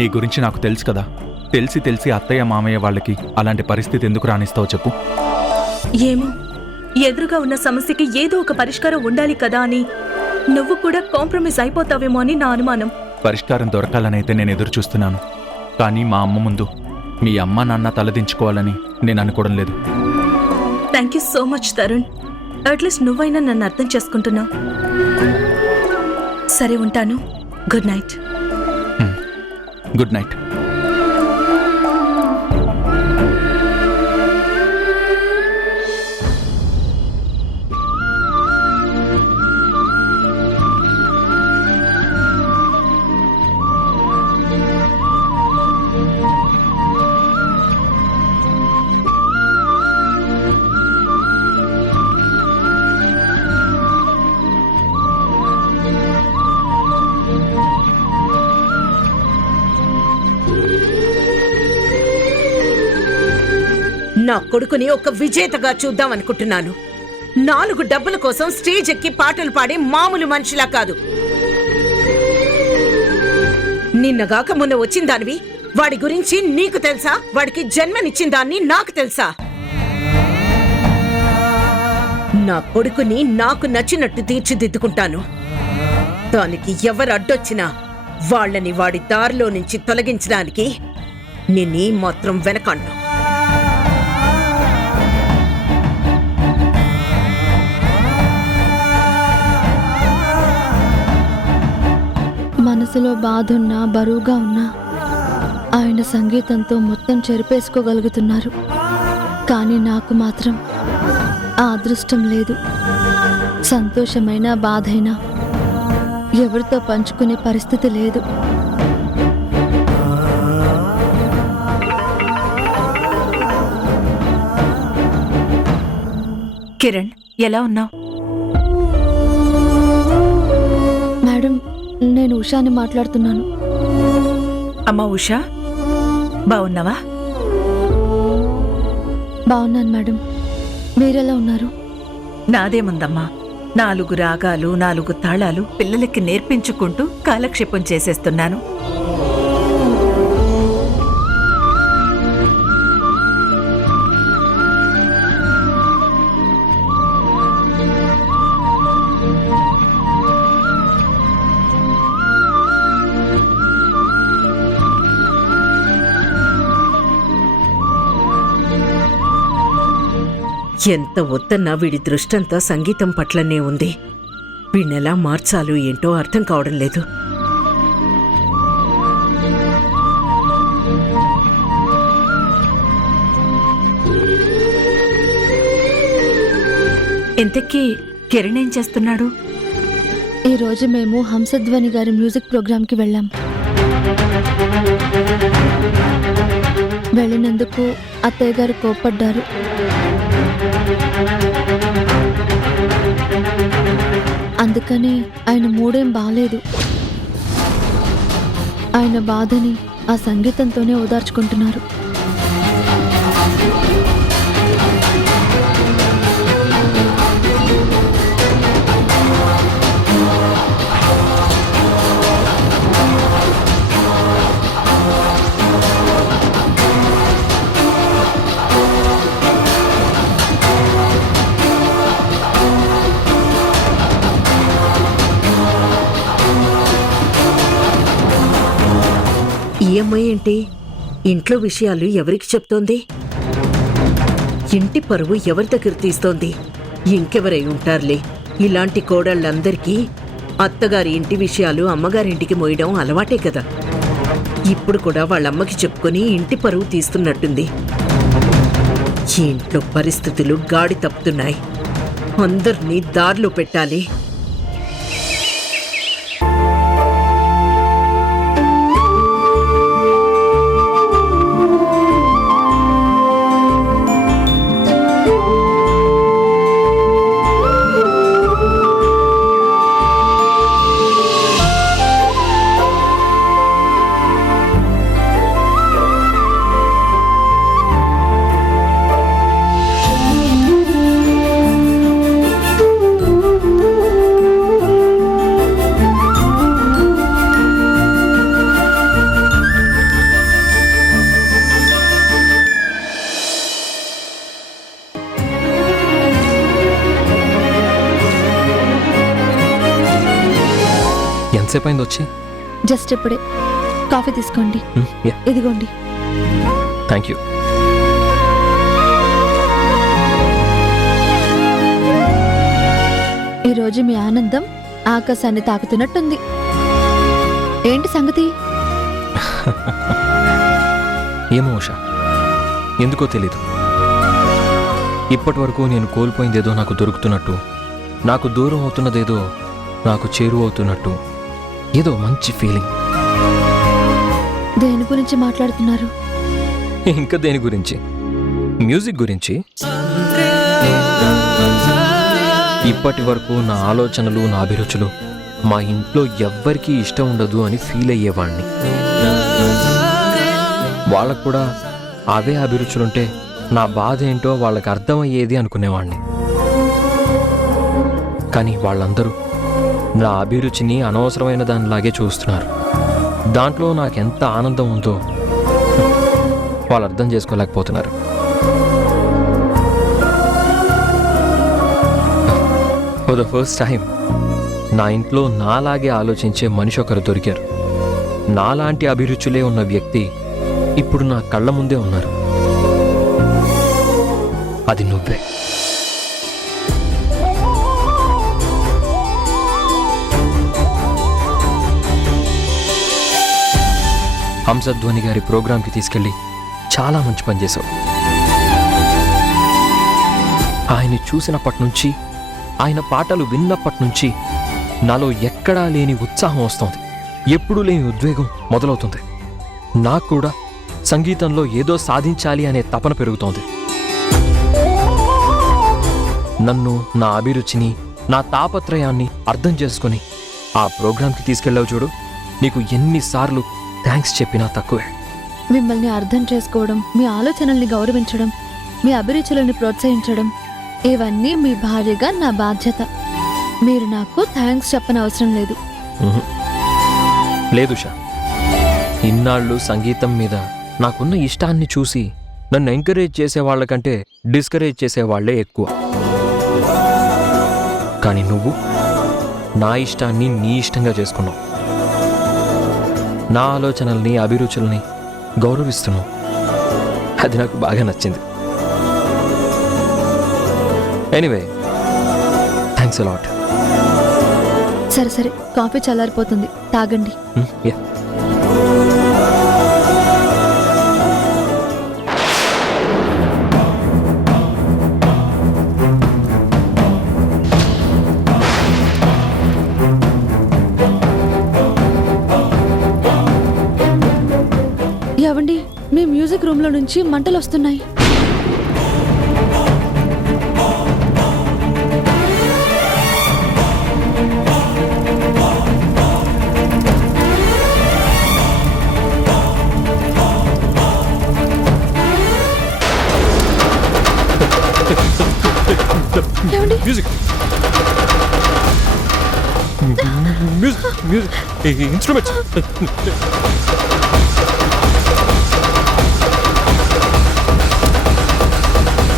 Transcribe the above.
నీ గురించి నాకు తెలుసు కదా. తెలిసి అత్తయ్య మామయ్య వాళ్ళకి అలాంటి పరిస్థితి ఎందుకు రానిస్తావో చెప్పు. ఏమో, ఎదురుగా ఉన్న సమస్యకి ఏదో ఒక పరిష్కారం ఉండాలి కదా అని నువ్వు కూడా కాంప్రమైజ్ అయిపోతావేమో అని నా అనుమానం. పరిష్కారం దొరకాలనైతే నేను ఎదురు చూస్తున్నాను. కానీ మా అమ్మ ముందు మీ అమ్మ నాన్న తలదించుకోవాలని నేను అనుకోవడం లేదు. Thank you so much Tarun. At least నువ్వైనా నన్ను అర్థం చేసుకుంటున్నావు. సరే ఉంటాను. Good night. Good night. నా కొడుకుని ఒక విజేతగా చూద్దాం అనుకుంటున్నాను. 4 డబ్బుల కోసం స్టేజ్ ఎక్కి పాటలు పాడే మామూలు మనిషిలా కాదు. నిన్నగాక మొన్న వచ్చిందానివి. వాడి గురించి నీకు తెలుసా? వాడికి జన్మనిచ్చిందాన్ని నాకు తెలుసా? నా కొడుకుని నాకు నచ్చినట్టు తీర్చిదిద్దుకుంటాను. దానికి ఎవరు అడ్డొచ్చినా వాళ్ళని వాడి దారిలో నుంచి తొలగించడానికి నిన్నీ మాత్రం వెనకాడ్ను. మనసులో బాధున్నా బరువుగా ఉన్నా ఆయన సంగీతంతో మొత్తం చెరిపేసుకోగలుగుతున్నారు. కానీ నాకు మాత్రం ఆ అదృష్టం లేదు. సంతోషమైన బాధైనా ఎవరితో పంచుకునే పరిస్థితి లేదు. కిరణ్, ఎలా ఉన్నావు? మేడం, నేను ఉషాని మాట్లాడుతున్నాను. అమ్మా ఉషా, బాగున్నావా? బాగున్నాను మేడం. మీరెలా ఉన్నారు? నాదేముందమ్మా, 4 రాగాలు 4 తాళాలు పిల్లలకి నేర్పించుకుంటూ కాలక్షేపం చేసేస్తున్నాను. ఎంత వద్దన్నా వీడి దృష్టంతా సంగీతం పట్లనే ఉంది. వీణెలా మార్చాలో ఏంటో అర్థం కావడం లేదు. ఇంతకీ కిరణ్ ఏం చేస్తున్నాడు? ఈరోజు మేము హంసధ్వని గారి మ్యూజిక్ ప్రోగ్రాంకి వెళ్ళాం. వెళ్ళినందుకు అత్తయ్య గారు కోప్పడ్డారు. అందుకని ఆయన మూడేం బాలేదు. ఆయన బాధని ఆ సంగీతంతోనే ఓదార్చుకుంటున్నారు. ఈ అమ్మాయి ఏంటి ఇంట్లో విషయాలు ఎవరికి చెప్తోంది? ఇంటి పరువు ఎవరి దగ్గర తీస్తోంది? ఇంకెవరై ఉంటారులే. ఇలాంటి కోడళ్ళందరికీ అత్తగారి ఇంటి విషయాలు అమ్మగారింటికి మోయడం అలవాటే కదా. ఇప్పుడు కూడా వాళ్ళమ్మకి చెప్పుకొని ఇంటి పరువు తీస్తున్నట్టుంది. ఈ ఇంట్లో పరిస్థితులు గాడి తప్పుతున్నాయి. అందర్నీ దారిలో పెట్టాలి. ఎంతసేపు అయింది వచ్చి? జస్ట్ ఇప్పుడే. కాఫీ తీసుకోండి. యా, ఇదిగోండి. Thank you. ఈరోజు మీ ఆనందం ఆకాశాన్ని తాకుతున్నట్టుంది. ఏంటి సంగతి? ఏమో ఉషా, ఎందుకో తెలీదు. ఇప్పటి వరకు నేను కోల్పోయిందేదో నాకు దొరుకుతున్నట్టు, నాకు దూరం అవుతున్నదేదో నాకు చేరువవుతున్నట్టు ఏదో మంచి ఫీలింగ్. దేని గురించి మాట్లాడుతున్నారు? ఇంకా దేని గురించి? మ్యూజిక్ గురించి. ఇప్పటి వరకు నా ఆలోచనలు, నా అభిరుచులు మా ఇంట్లో ఎవ్వరికీ ఇష్టం ఉండదు అని ఫీల్ అయ్యేవాణ్ణి. వాళ్ళకు కూడా అవే అభిరుచులుంటే నా బాధ ఏంటో వాళ్ళకి అర్థమయ్యేది అనుకునేవాణ్ణి. కానీ వాళ్ళందరూ నా అభిరుచిని అనవసరమైన దానిలాగే చూస్తున్నారు. దాంట్లో నాకెంత ఆనందం ఉందో వాళ్ళు అర్థం చేసుకోలేకపోతున్నారు. ఫర్ ద ఫస్ట్ టైం నా ఇంట్లో నాలాగే ఆలోచించే మనిషి ఒకరు దొరికారు. నాలాంటి అభిరుచులే ఉన్న వ్యక్తి ఇప్పుడు నా కళ్ళ ముందే ఉన్నారు. అది నువ్వే. హంసధ్వని గారి ప్రోగ్రాంకి తీసుకెళ్ళి చాలా మంచి పని చేశావు. ఆయన్ని చూసినప్పటి నుంచి, ఆయన పాటలు విన్నప్పటి నుంచి నాలో ఎక్కడా లేని ఉత్సాహం వస్తోంది. ఎప్పుడూ లేని ఉద్వేగం మొదలవుతుంది. నాకు కూడా సంగీతంలో ఏదో సాధించాలి అనే తపన పెరుగుతోంది. నన్ను, నా అభిరుచిని, నా తాపత్రయాన్ని అర్థం చేసుకుని ఆ ప్రోగ్రాంకి తీసుకెళ్ళావు చూడు. నీకు ఎన్నిసార్లు థ్యాంక్స్ చెప్పినా తక్కువే. మిమ్మల్ని అర్థం చేసుకోవడం, మీ ఆలోచనల్ని గౌరవించడం, మీ అభిరుచులను ప్రోత్సహించడం, ఇవన్నీ మీ భార్యగా నా బాధ్యత. మీరు నాకు థ్యాంక్స్ చెప్పనవసరం లేదు. లేదు షా, ఇన్నాళ్ళు సంగీతం మీద నాకున్న ఇష్టాన్ని చూసి నన్ను ఎంకరేజ్ చేసేవాళ్లకంటే డిస్కరేజ్ చేసేవాళ్లే ఎక్కువ. కానీ నువ్వు నా ఇష్టాన్ని నీ ఇష్టంగా చేసుకున్నావు. నా ఆలోచనల్ని, అభిరుచుల్ని గౌరవిస్తున్నావు. అది నాకు బాగా నచ్చింది. Anyway, thanks a lot. సరే సరే, కాఫీ చల్లారిపోతుంది, తాగండి. యా. ఏవండి, మీ మ్యూజిక్ రూమ్ లో నుంచి మంటలు వస్తున్నాయి. ఏవండి? Music music music instruments